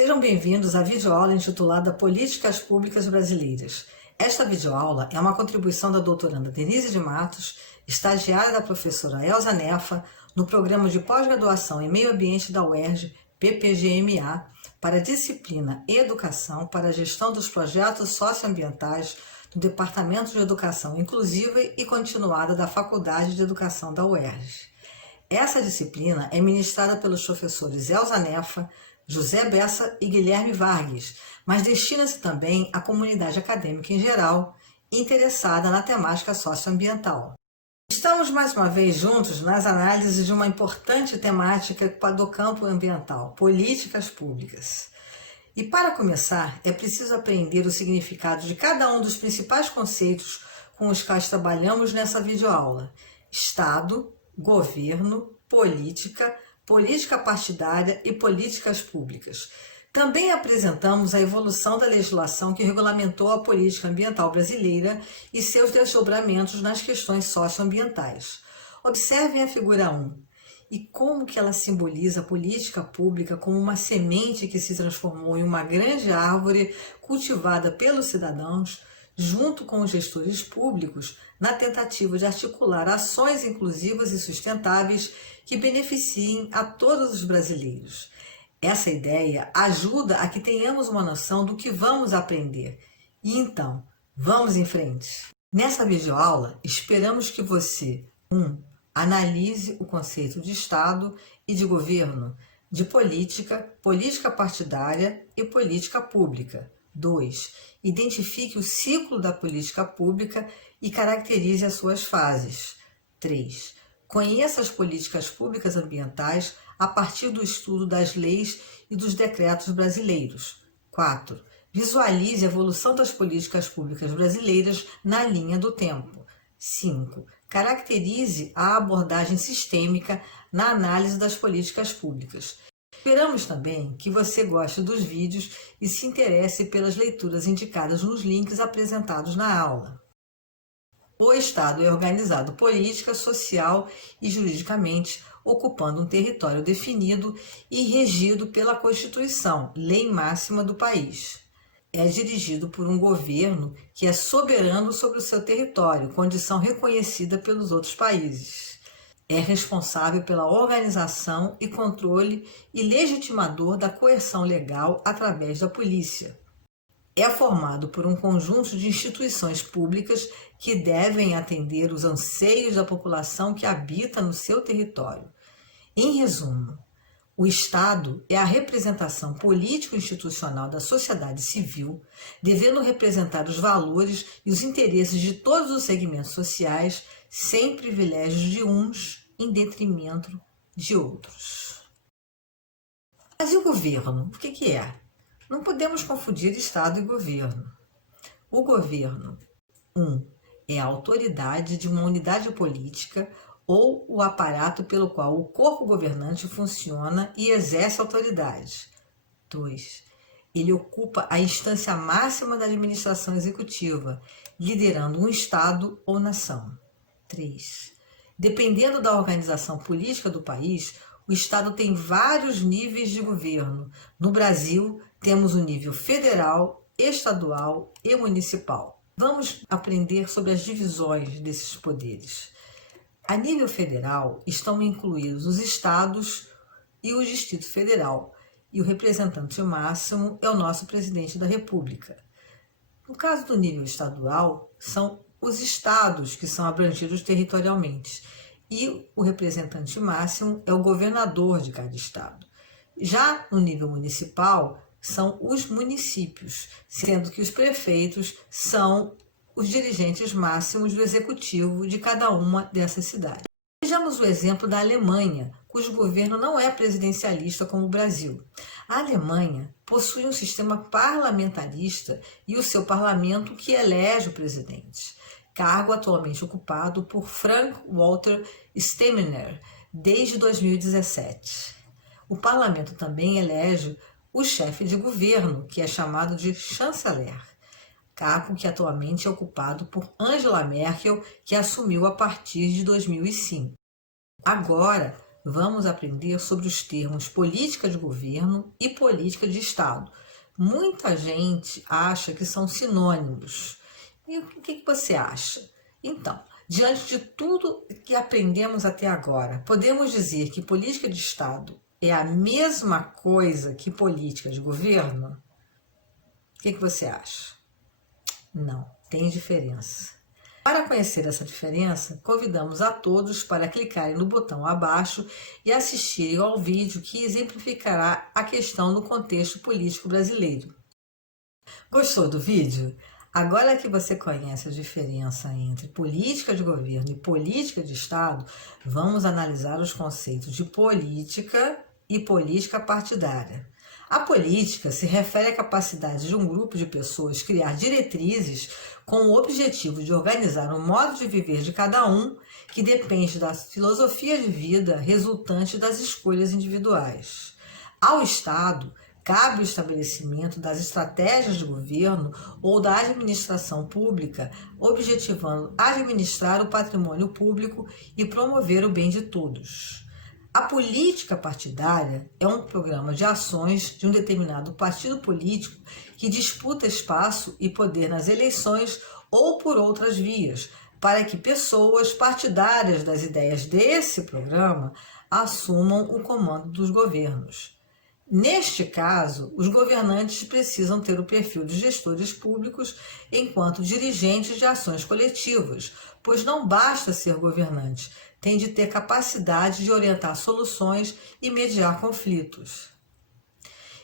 Sejam bem-vindos à videoaula intitulada Políticas Públicas Brasileiras. Esta videoaula é uma contribuição da doutoranda Denise de Matos, estagiária da professora Elza Nefa, no programa de pós-graduação em Meio Ambiente da UERJ, PPGMA, para a disciplina Educação para a Gestão dos Projetos Socioambientais do Departamento de Educação Inclusiva e Continuada da Faculdade de Educação da UERJ. Essa disciplina é ministrada pelos professores Elza Nefa, José Bessa e Guilherme Vargas, mas destina-se também à comunidade acadêmica em geral, interessada na temática socioambiental. Estamos mais uma vez juntos nas análises de uma importante temática do campo ambiental, políticas públicas. E para começar, é preciso aprender o significado de cada um dos principais conceitos com os quais trabalhamos nessa videoaula: Estado, governo, política, política partidária e políticas públicas. Também apresentamos a evolução da legislação que regulamentou a política ambiental brasileira e seus desdobramentos nas questões socioambientais. Observem a figura 1 e como que ela simboliza a política pública como uma semente que se transformou em uma grande árvore cultivada pelos cidadãos, junto com os gestores públicos, na tentativa de articular ações inclusivas e sustentáveis que beneficiem a todos os brasileiros. Essa ideia ajuda a que tenhamos uma noção do que vamos aprender. E então, vamos em frente! Nessa videoaula, esperamos que você 1. Analise o conceito de Estado e de governo, de política, política partidária e política pública. 2. Identifique o ciclo da política pública e caracterize as suas fases. 3. Conheça as políticas públicas ambientais a partir do estudo das leis e dos decretos brasileiros. 4. Visualize a evolução das políticas públicas brasileiras na linha do tempo. 5. Caracterize a abordagem sistêmica na análise das políticas públicas. Esperamos também que você goste dos vídeos e se interesse pelas leituras indicadas nos links apresentados na aula. O Estado é organizado política, social e juridicamente, ocupando um território definido e regido pela Constituição, lei máxima do país. É dirigido por um governo que é soberano sobre o seu território, condição reconhecida pelos outros países. É responsável pela organização e controle e legitimador da coerção legal através da polícia. É formado por um conjunto de instituições públicas que devem atender os anseios da população que habita no seu território. Em resumo, o Estado é a representação político-institucional da sociedade civil, devendo representar os valores e os interesses de todos os segmentos sociais, sem privilégios de uns em detrimento de outros. Mas e o governo? O que é? Não podemos confundir Estado e governo. O governo, 1. É a autoridade de uma unidade política ou o aparato pelo qual o corpo governante funciona e exerce autoridade. 2. Ele ocupa a instância máxima da administração executiva, liderando um Estado ou nação. 3. Dependendo da organização política do país, o Estado tem vários níveis de governo. No Brasil, temos o nível federal, estadual e municipal. Vamos aprender sobre as divisões desses poderes. A nível federal estão incluídos os estados e o Distrito Federal, e o representante máximo é o nosso presidente da República. No caso do nível estadual, são os estados que são abrangidos territorialmente, e o representante máximo é o governador de cada estado. Já no nível municipal, são os municípios, sendo que os prefeitos são os dirigentes máximos do executivo de cada uma dessas cidades. Vejamos o exemplo da Alemanha, cujo governo não é presidencialista como o Brasil. A Alemanha possui um sistema parlamentarista e o seu parlamento que elege o presidente, cargo atualmente ocupado por Frank-Walter Steinmeier desde 2017. O parlamento também elege o chefe de governo, que é chamado de chanceler, cargo que atualmente é ocupado por Angela Merkel, que assumiu a partir de 2005. Agora, vamos aprender sobre os termos política de governo e política de Estado. Muita gente acha que são sinônimos. E o que você acha? Então, diante de tudo que aprendemos até agora, podemos dizer que política de Estado é a mesma coisa que política de governo? O que você acha? Não, tem diferença. Para conhecer essa diferença, convidamos a todos para clicarem no botão abaixo e assistirem ao vídeo que exemplificará a questão no contexto político brasileiro. Gostou do vídeo? Agora que você conhece a diferença entre política de governo e política de Estado, vamos analisar os conceitos de política e política partidária. A política se refere à capacidade de um grupo de pessoas criar diretrizes com o objetivo de organizar o modo de viver de cada um, que depende da filosofia de vida resultante das escolhas individuais. Ao Estado, cabe o estabelecimento das estratégias de governo ou da administração pública, objetivando administrar o patrimônio público e promover o bem de todos. A política partidária é um programa de ações de um determinado partido político que disputa espaço e poder nas eleições ou por outras vias, para que pessoas partidárias das ideias desse programa assumam o comando dos governos. Neste caso, os governantes precisam ter o perfil de gestores públicos enquanto dirigentes de ações coletivas, pois não basta ser governante, tem de ter capacidade de orientar soluções e mediar conflitos.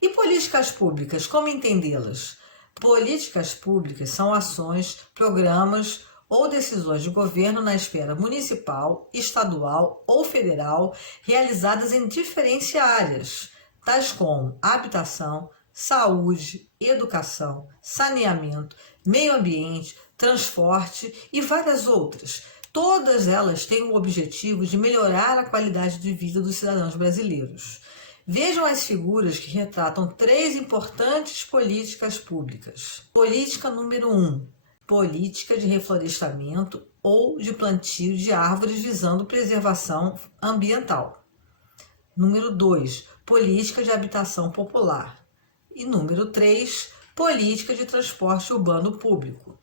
E políticas públicas, como entendê-las? Políticas públicas são ações, programas ou decisões de governo na esfera municipal, estadual ou federal, realizadas em diferentes áreas, tais como habitação, saúde, educação, saneamento, meio ambiente, transporte e várias outras. Todas elas têm o objetivo de melhorar a qualidade de vida dos cidadãos brasileiros. Vejam as figuras que retratam 3 importantes políticas públicas. Política número 1, política de reflorestamento ou de plantio de árvores visando preservação ambiental. Número 2, política de habitação popular. E número 3, política de transporte urbano público.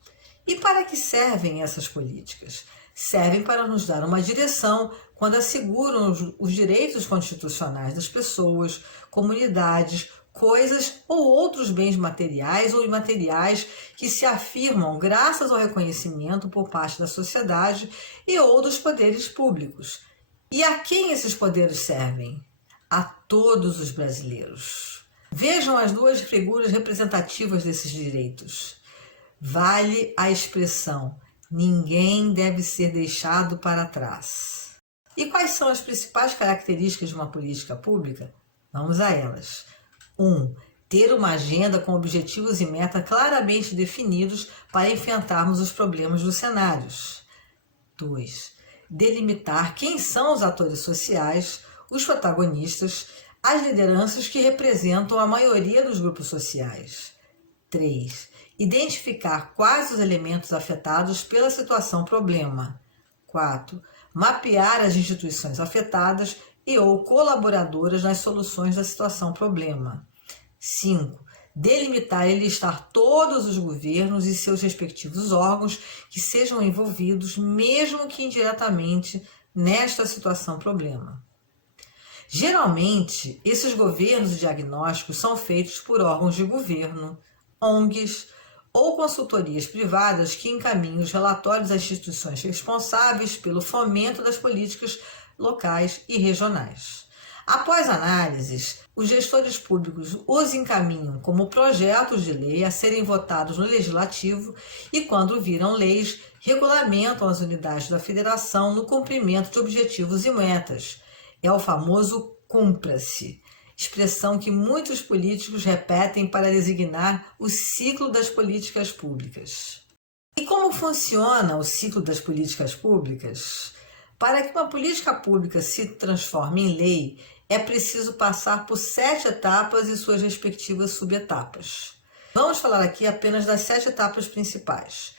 E para que servem essas políticas? Servem para nos dar uma direção quando asseguram os direitos constitucionais das pessoas, comunidades, coisas ou outros bens materiais ou imateriais que se afirmam graças ao reconhecimento por parte da sociedade e ou dos poderes públicos. E a quem esses poderes servem? A todos os brasileiros. Vejam as 2 figuras representativas desses direitos. Vale a expressão: ninguém deve ser deixado para trás. E quais são as principais características de uma política pública? Vamos a elas. 1. Ter uma agenda com objetivos e metas claramente definidos para enfrentarmos os problemas dos cenários. 2. Delimitar quem são os atores sociais, os protagonistas, as lideranças que representam a maioria dos grupos sociais. 3. Identificar quais os elementos afetados pela situação-problema. 4. Mapear as instituições afetadas e ou colaboradoras nas soluções da situação-problema. 5. Delimitar e listar todos os governos e seus respectivos órgãos que sejam envolvidos, mesmo que indiretamente, nesta situação-problema. Geralmente, esses governos e diagnósticos são feitos por órgãos de governo, ONGs ou consultorias privadas que encaminham os relatórios às instituições responsáveis pelo fomento das políticas locais e regionais. Após análises, os gestores públicos os encaminham como projetos de lei a serem votados no Legislativo e, quando viram leis, regulamentam as unidades da Federação no cumprimento de objetivos e metas. É o famoso cumpra-se, expressão que muitos políticos repetem para designar o ciclo das políticas públicas. E como funciona o ciclo das políticas públicas? Para que uma política pública se transforme em lei, é preciso passar por 7 etapas e suas respectivas subetapas. Vamos falar aqui apenas das 7 etapas principais.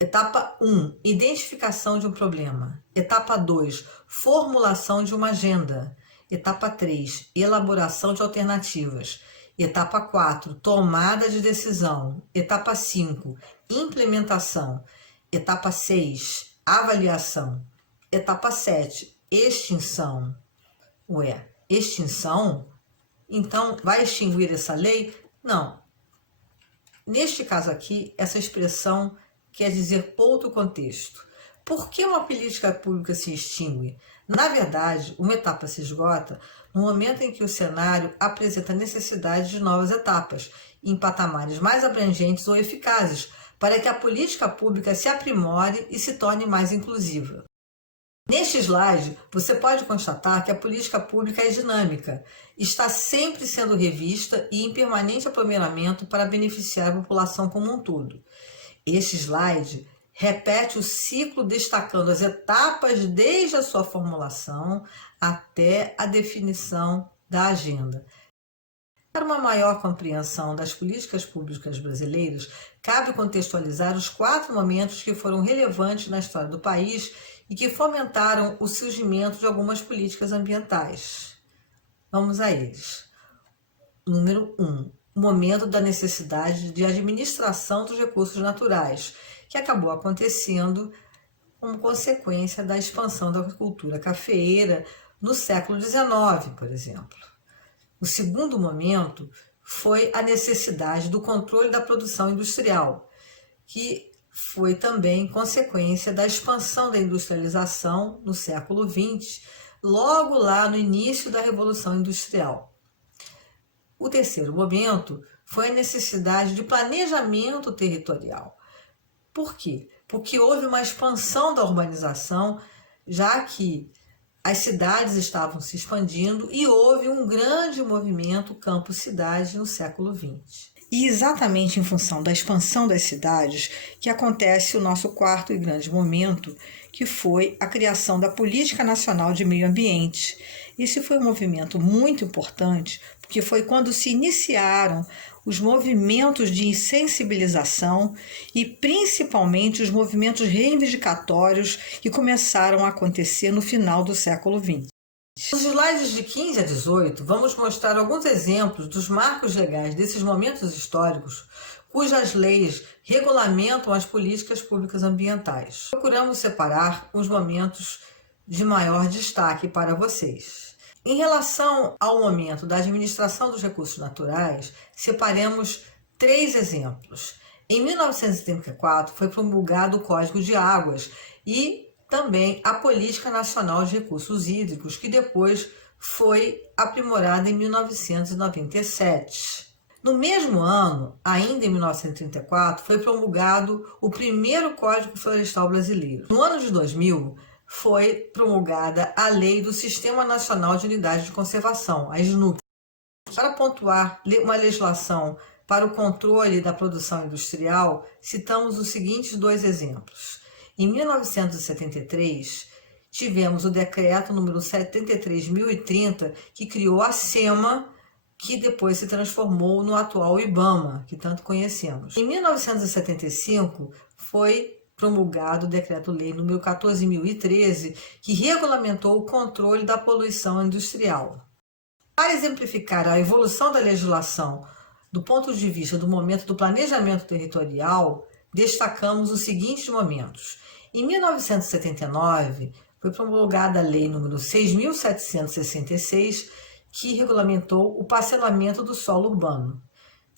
Etapa 1, identificação de um problema. Etapa 2, formulação de uma agenda. Etapa 3, elaboração de alternativas. Etapa 4, tomada de decisão. Etapa 5, implementação. Etapa 6, avaliação. Etapa 7, extinção. Ué, extinção? Então, vai extinguir essa lei? Não. Neste caso aqui, essa expressão quer dizer outro contexto. Por que uma política pública se extingue? Na verdade, uma etapa se esgota no momento em que o cenário apresenta necessidade de novas etapas, em patamares mais abrangentes ou eficazes, para que a política pública se aprimore e se torne mais inclusiva. Neste slide, você pode constatar que a política pública é dinâmica, está sempre sendo revista e em permanente aprimoramento para beneficiar a população como um todo. Este slide repete o ciclo destacando as etapas desde a sua formulação até a definição da agenda. Para uma maior compreensão das políticas públicas brasileiras, cabe contextualizar os 4 momentos que foram relevantes na história do país e que fomentaram o surgimento de algumas políticas ambientais. Vamos a eles. Número 1. O momento da necessidade de administração dos recursos naturais, que acabou acontecendo como consequência da expansão da agricultura cafeeira no século XIX, por exemplo. O segundo momento foi a necessidade do controle da produção industrial, que foi também consequência da expansão da industrialização no século XX, logo lá no início da Revolução Industrial. O terceiro momento foi a necessidade de planejamento territorial. Por quê? Porque houve uma expansão da urbanização, já que as cidades estavam se expandindo e houve um grande movimento campo-cidade no século XX. E exatamente em função da expansão das cidades que acontece o nosso quarto e grande momento, que foi a criação da Política Nacional de Meio Ambiente. Esse foi um movimento muito importante, porque foi quando se iniciaram os movimentos de sensibilização e principalmente os movimentos reivindicatórios que começaram a acontecer no final do século XX. Nos slides de 15 a 18, vamos mostrar alguns exemplos dos marcos legais desses momentos históricos, cujas leis regulamentam as políticas públicas ambientais. Procuramos separar os momentos de maior destaque para vocês. Em relação ao momento da administração dos recursos naturais, separemos 3 exemplos. Em 1934, foi promulgado o Código de Águas e também a Política Nacional de Recursos Hídricos, que depois foi aprimorada em 1997. No mesmo ano, ainda em 1934, foi promulgado o primeiro Código Florestal Brasileiro. No ano de 2000, foi promulgada a Lei do Sistema Nacional de Unidades de Conservação, a SNUC. Para pontuar uma legislação para o controle da produção industrial, citamos os seguintes 2 exemplos. Em 1973, tivemos o decreto número 73.030, que criou a SEMA, que depois se transformou no atual IBAMA, que tanto conhecemos. Em 1975, foi promulgado o Decreto-Lei número 14.013, que regulamentou o controle da poluição industrial. Para exemplificar a evolução da legislação do ponto de vista do momento do planejamento territorial, destacamos os seguintes momentos. Em 1979, foi promulgada a Lei número 6.766, que regulamentou o parcelamento do solo urbano.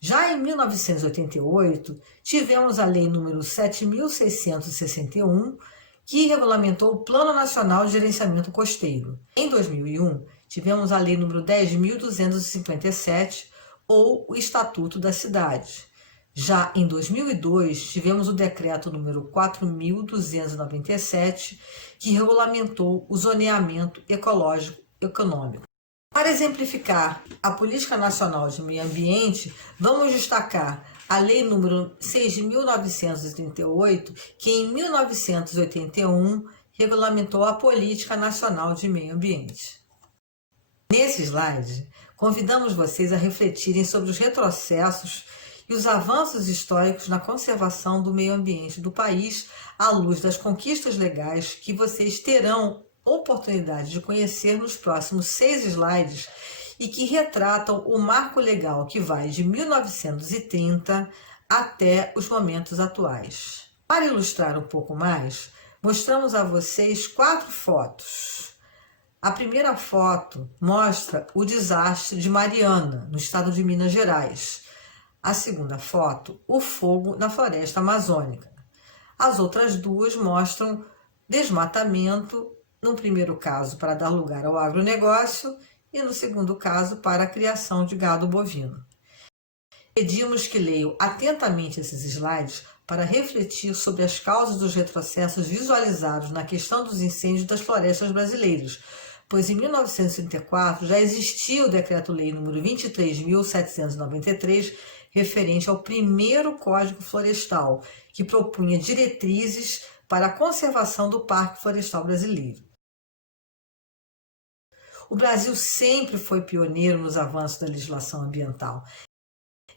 Já em 1988, tivemos a Lei número 7.661, que regulamentou o Plano Nacional de Gerenciamento Costeiro. Em 2001, tivemos a Lei número 10.257, ou o Estatuto da Cidade. Já em 2002, tivemos o Decreto número 4.297, que regulamentou o zoneamento ecológico econômico. Para exemplificar a Política Nacional de Meio Ambiente, vamos destacar a Lei número 6.938, que em 1981 regulamentou a Política Nacional de Meio Ambiente. Nesse slide, convidamos vocês a refletirem sobre os retrocessos e os avanços históricos na conservação do meio ambiente do país à luz das conquistas legais que vocês terão oportunidade de conhecer nos próximos 6 slides e que retratam o marco legal que vai de 1930 até os momentos atuais. Para ilustrar um pouco mais, mostramos a vocês 4 fotos. A primeira foto mostra o desastre de Mariana, no estado de Minas Gerais. A segunda foto, o fogo na floresta amazônica. As outras duas mostram desmatamento, no primeiro caso para dar lugar ao agronegócio e no segundo caso para a criação de gado bovino. Pedimos que leiam atentamente esses slides para refletir sobre as causas dos retrocessos visualizados na questão dos incêndios das florestas brasileiras, pois em 1934 já existia o Decreto-Lei nº 23.793, referente ao primeiro Código Florestal, que propunha diretrizes para a conservação do Parque Florestal Brasileiro. O Brasil sempre foi pioneiro nos avanços da legislação ambiental.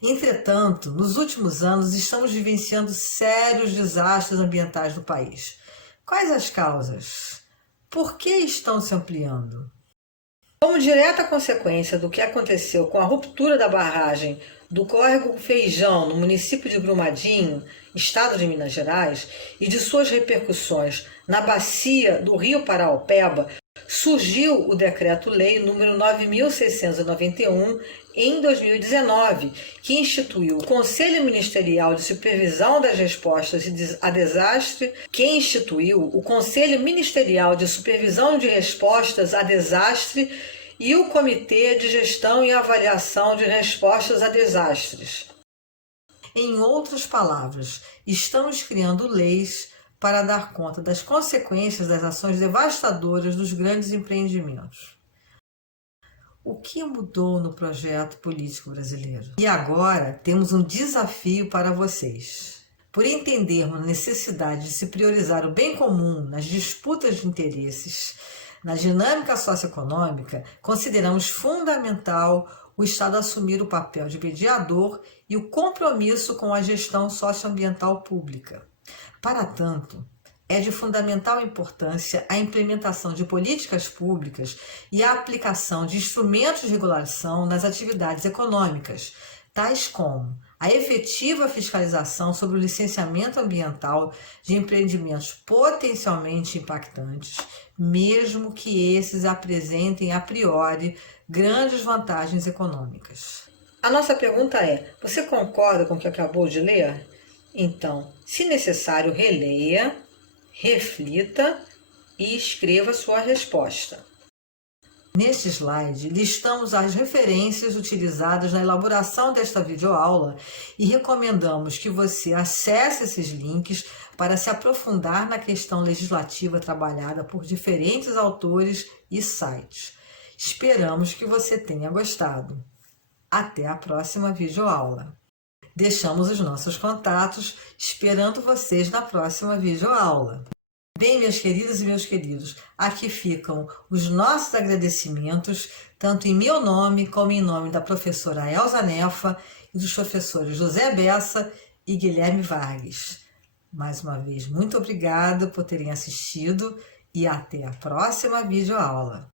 Entretanto, nos últimos anos estamos vivenciando sérios desastres ambientais no país. Quais as causas? Por que estão se ampliando? Como direta consequência do que aconteceu com a ruptura da barragem do córrego Feijão, no município de Brumadinho, estado de Minas Gerais, e de suas repercussões na bacia do Rio Paraopeba, surgiu o Decreto-Lei nº 9.691, em 2019, que instituiu o Conselho Ministerial de Supervisão das Respostas a Desastre, e o Comitê de Gestão e Avaliação de Respostas a Desastres. Em outras palavras, estamos criando leis para dar conta das consequências das ações devastadoras dos grandes empreendimentos. O que mudou no projeto político brasileiro? E agora temos um desafio para vocês. Por entendermos a necessidade de se priorizar o bem comum nas disputas de interesses, na dinâmica socioeconômica, consideramos fundamental o Estado assumir o papel de mediador e o compromisso com a gestão socioambiental pública. Para tanto, é de fundamental importância a implementação de políticas públicas e a aplicação de instrumentos de regulação nas atividades econômicas, tais como a efetiva fiscalização sobre o licenciamento ambiental de empreendimentos potencialmente impactantes, mesmo que esses apresentem a priori grandes vantagens econômicas. A nossa pergunta é: você concorda com o que acabou de ler? Então, se necessário, releia, reflita e escreva sua resposta. Neste slide, listamos as referências utilizadas na elaboração desta videoaula e recomendamos que você acesse esses links para se aprofundar na questão legislativa trabalhada por diferentes autores e sites. Esperamos que você tenha gostado. Até a próxima videoaula. Deixamos os nossos contatos, esperando vocês na próxima videoaula. Bem, meus queridos e meus queridos, aqui ficam os nossos agradecimentos, tanto em meu nome como em nome da professora Elza Nefa e dos professores José Bessa e Guilherme Vargas. Mais uma vez, muito obrigada por terem assistido e até a próxima videoaula.